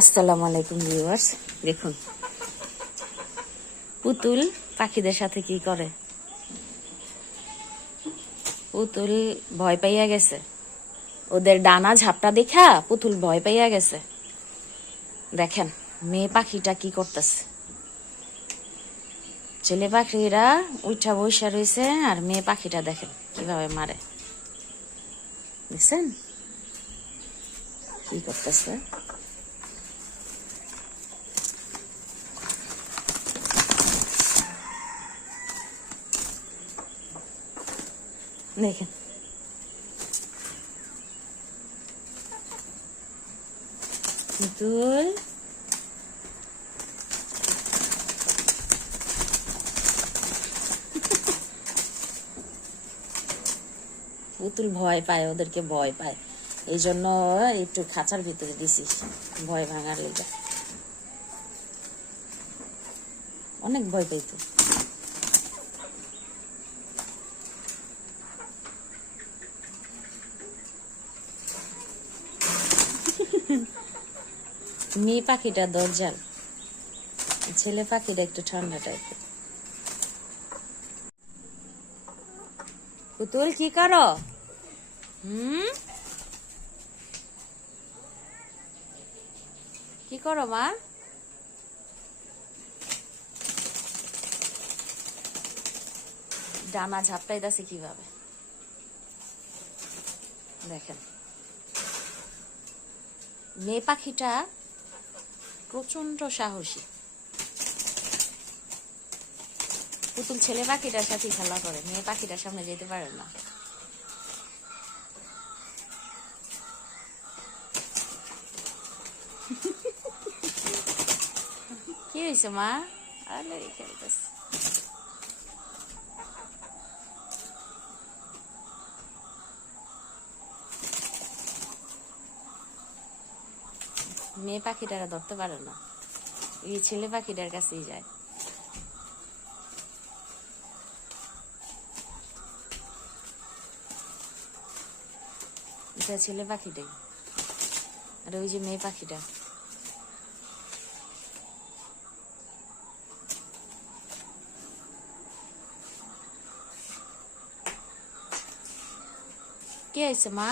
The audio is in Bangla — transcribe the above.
আসসালামু আলাইকুম ভিউয়ার্স। দেখুন পুতুল পাখিদের সাথে কি করে। পুতুল ভয় পাইয়া গেছে, ওদের ডানা ঝাপটা দেখা পুতুল ভয় পাইয়া গেছে। দেখেন মেয়ে পাখিটা কি করতেছে। ছেলে পাখিরা উঠা বৈশা রয়েছে আর মেয়ে পাখিটা দেখেন কিভাবে মারে। দেখছেন কি করতেছে। দেখেন পুতুল পুতুল ভয় পায়, ওদেরকে ভয় পায়, এই জন্য একটু খাঁচার ভিতরে দিছি ভয় ভাঙার লেগে। অনেক ভয় পাইতো। মেয়ে পাখিটা দরজাল, ছেলে পাখিটা একটু ঠান্ডা টাইপের। পুতুল কি করো? কি করো মা? ডানা ঝাপটাইতেছে কিভাবে দেখেন। মেয়ে পাখিটা প্রচন্ড সাহসী। পুতুল ছেলে পাখিটার সাথে খেলা করে, মেয়ে পাখিটার সামনে যেতে পারে না। কি হয়েছে মা? আরে খেলতেছে। মেয়ে পাখিটারা ধরতে পারে না, এই ছেলে পাখিটার কাছেই যায়। এটা ছেলে পাখিটাই, আর ওই যে মেয়ে পাখিটা। কি হয়েছে মা?